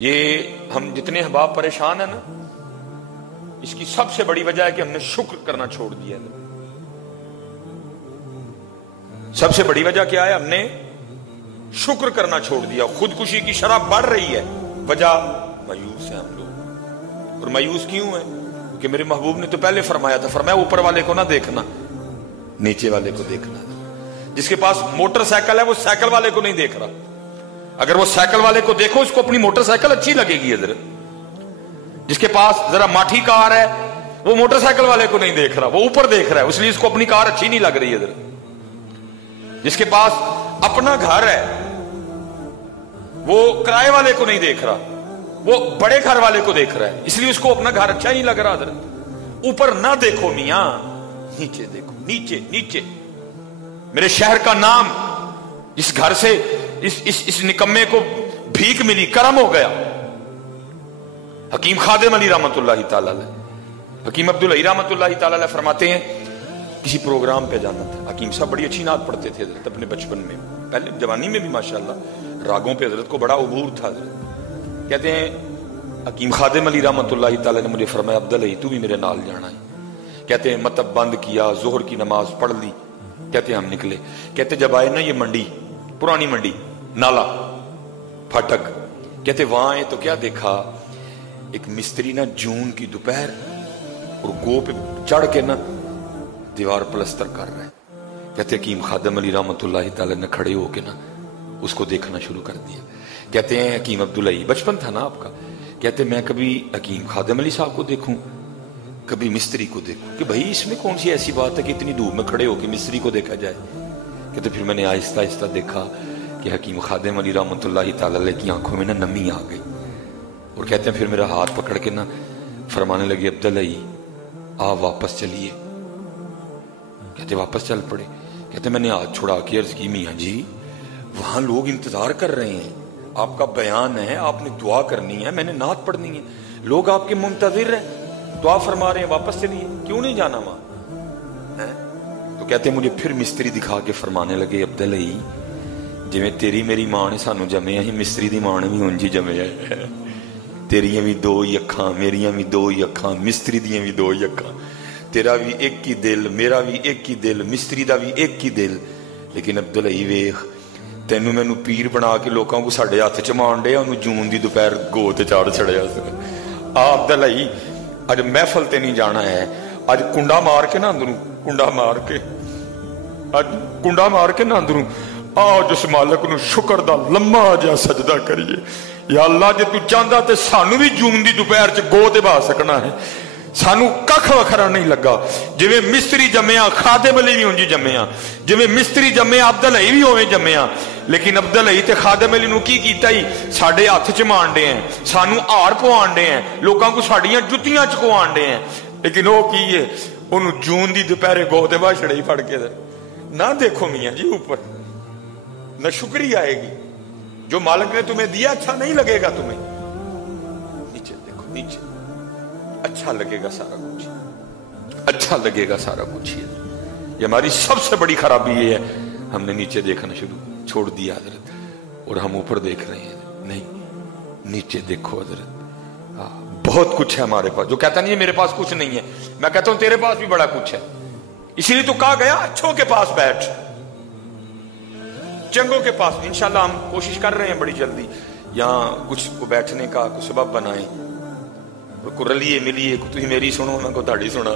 یہ ہم جتنے احباب پریشان ہیں نا، اس کی سب سے بڑی وجہ ہے کہ ہم نے شکر کرنا چھوڑ دیا ہے۔ سب سے بڑی وجہ کیا ہے؟ ہم نے شکر کرنا چھوڑ دیا۔ خودکشی کی شرح بڑھ رہی ہے، وجہ مایوس ہیں ہم لوگ۔ اور مایوس کیوں ہیں؟ کہ میرے محبوب نے تو پہلے فرمایا تھا، فرمایا اوپر والے کو نہ دیکھنا، نیچے والے کو دیکھنا۔ جس کے پاس موٹر سائیکل ہے وہ سائیکل والے کو نہیں دیکھ رہا۔ اگر وہ سائیکل والے کو دیکھو، اس کو اپنی موٹر سائیکل اچھی لگے گی۔ ادھر جس کے پاس ذرا ماٹھی کار ہے وہ موٹر سائیکل والے کو نہیں دیکھ رہا، وہ اوپر دیکھ رہا ہے، اس لیے اس کو اپنی کار اچھی نہیں لگ رہی۔ ادھر جس کے پاس اپنا گھر ہے وہ کرائے والے کو نہیں دیکھ رہا، وہ بڑے گھر والے کو دیکھ رہا ہے، اس لیے اس کو اپنا گھر اچھا نہیں لگ رہا۔ ادھر اوپر نہ دیکھو میاں، نیچے دیکھو، نیچے نیچے۔ میرے شہر کا نام اس گھر سے اس نکمے کو بھیک ملی، کرم ہو گیا۔ حکیم خادم علی رحمت اللہ تعالی علیہ، حکیم عبدالعی رحمت اللہ تعالی علیہ فرماتے ہیں کسی پروگرام پہ جانا تھا۔ حکیم صاحب بڑی اچھی نعت پڑھتے تھے حضرت اپنے بچپن میں، پہلے جوانی میں بھی ماشاءاللہ راگوں پہ حضرت کو بڑا عبور تھا۔ حضرت کہتے ہیں حکیم خادم علی رحمت اللہ تعالی نے مجھے فرمایا عبدالعی تو بھی میرے نال جانا ہے۔ کہتے ہیں مطلب بند کیا، ظہر کی نماز پڑھ لی، کہتے ہیں ہم نکلے۔ کہتے جب آئے نا یہ منڈی، پرانی منڈی، نالا پھٹک، کہتے وہاں آئے تو کیا دیکھا؟ ایک مستری نا جون کی دوپہر اور گو پہ چڑھ کے نا دیوار پلستر کر رہا ہے۔ کہتے حکیم خادم علی رحمت اللہ تعالی نے کھڑے ہو کے نا اس کو دیکھنا شروع کر دیا۔ کہتے ہیں حکیم عبدالعی، بچپن تھا نا آپ کا، کہتے میں کبھی حکیم خادم علی صاحب کو دیکھوں، کبھی مستری کو دیکھوں کہ بھائی اس میں کون سی ایسی بات ہے کہ اتنی دھوپ میں کھڑے ہو کے مستری کو دیکھا جائے۔ کہتے پھر میں نے آہستہ آہستہ دیکھا کہ حکیم خادم علی رحمت اللہ تعالی علیہ کی آنکھوں میں نا نمی آ گئی، اور کہتے ہیں پھر میرا ہاتھ پکڑ کے نا فرمانے لگے عبدالعی آپ واپس چلیے۔ کہتے واپس چل پڑے۔ کہتے میں نے ہاتھ چھڑا کے عرض کی میاں جی وہاں لوگ انتظار کر رہے ہیں، آپ کا بیان ہے، آپ نے دعا کرنی ہے، میں نے نعت پڑھنی ہے، لوگ آپ کے منتظر ہیں، دعا فرما رہے ہیں، واپس چلیے، کیوں نہیں جانا وہاں؟ تو کہتے مجھے پھر مستری دکھا کے فرمانے لگے عبدالعی جویں تیری میری ماں نے سانو جمے ہی مستری دی ماں نے بھی انج ہی جمے ہے۔ تیریاں بھی دو ہی اکھاں، میریاں بھی دو ہی اکھاں، مستری دیاں بھی دو ہی اکھاں، تیرا بھی ایک ہی دل، میرا بھی ایک ہی دل، مستری دا بھی ایک ہی دل۔ لیکن عبدالعی ویخ تینوں مینوں پیر بنا کے لوکاں کو ساڈے ہاتھ چ مان ڈے، انہوں جون دی دوپہر گو تے چاڑ چھڑیا سکا۔ عبدالعی اج محفل تے نہیں جانا ہے، اج کنڈا مار کے نا اندروں، کنڈا مار کے، اج کنڈا مار کے نا اندروں آج اس مالک نو شکر دا لمحہ جا سجدہ کریے۔ یا اللہ جے تو چاہندا تے سانو بھی جون دی دوپہر چ گو تے بہا سکنا ہے، سانو ککھ وکھرا نہیں لگا۔ جویں مستری جمیا خادم علی بھی انجی جمیا، جویں مستری جمیا عبدالعی بھی ہوویں جمیا۔ لیکن عبدالعی تے خادم علی نو کی کیتا ہی؟ ساڈے ہاتھ چ مانڈے ہیں، سانو ہار پوان ڈے ہیں، لوکاں کو ساڈیاں جتیاں چکوان ڈے ہیں۔ لیکن وہ کی ہے؟ انہوں جون دی دوپہرے گو تے بہا چھڑے ہی پھڑ کے۔ نہ دیکھو میاں جی اوپر، نہ شکری آئے گی، جو مالک نے تمہیں دیا اچھا نہیں لگے گا تمہیں، نیچے دیکھو، نیچے اچھا لگے گا سارا کچھ، اچھا لگے گا سارا کچھ۔ یہ ہماری سب سے بڑی خرابی یہ ہے، ہم نے نیچے دیکھنا شروع چھوڑ دیا حضرت، اور ہم اوپر دیکھ رہے ہیں۔ نہیں، نیچے دیکھو حضرت، بہت کچھ ہے ہمارے پاس۔ جو کہتا نہیں ہے میرے پاس کچھ نہیں ہے، میں کہتا ہوں تیرے پاس بھی بڑا کچھ ہے، اسی لیے تو کہا گیا اچھوں کے پاس بیٹھ، چنگوں کے پاس۔ انشاءاللہ ہم کوشش کر رہے ہیں بڑی جلدی یہاں کچھ کو بیٹھنے کا کچھ سبب بنائیں، کو رلیے ملیے، کو تھی میری سنو میں کو تاڑی سنا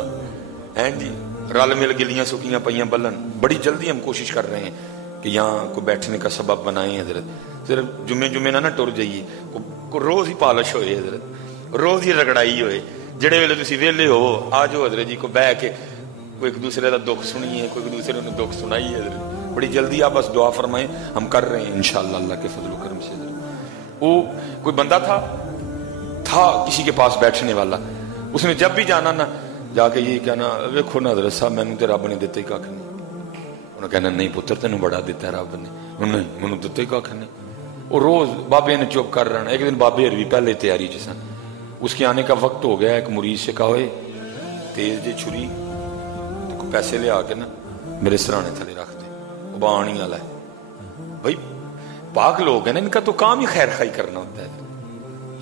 ہیں جی، رل مل گلیاں سکیاں پئیاں بلن۔ بڑی جلدی ہم کوشش کر رہے ہیں کہ یہاں کو بیٹھنے کا سبب بنائیں حضرت۔ صرف جمعے نہ ٹر جائیے، کو روز ہی پالش ہوئے حضرت، روز ہی رگڑائی ہوئے، جڑے ویلے تسی ویلے ہو آ جاؤ حضرت جی کو بہ کے کوئی ایک دوسرے کا دکھ سنیے، کوئی ایک دوسرے نے دکھ سنائیے حضرت۔ بڑی جلدی آپ بس دعا فرمائیں، ہم کر رہے ہیں انشاءاللہ اللہ کے فضل و کرم سے۔ وہ کوئی بندہ تھا کسی کے پاس بیٹھنے والا، اس نے جب بھی جانا نا جا کے یہ کہنا ویکھو نا حضرت صاحب مینوں تے رب نے دتا ہی کھ نہیں۔ انہوں کہنا نہیں پتر تینوں بڑا دیتا ہے رب نے، نہیں مینوں دتا ہی کھ نہیں۔ وہ روز بابے نے چپ کر رہنا۔ ایک دن بابے ہر بھی پہلے تیاری چ سن، اس کے آنے کا وقت ہو گیا۔ ایک مریض سے کہا ہوئے تیز جی چھری پیسے لے آ کے نا میرے سرانے تھلے رکھ دے، وہ بانی والا ہے۔ بھائی پاک لوگ ہیں نا، ان کا تو کام ہی خیر خائی کرنا ہوتا ہے،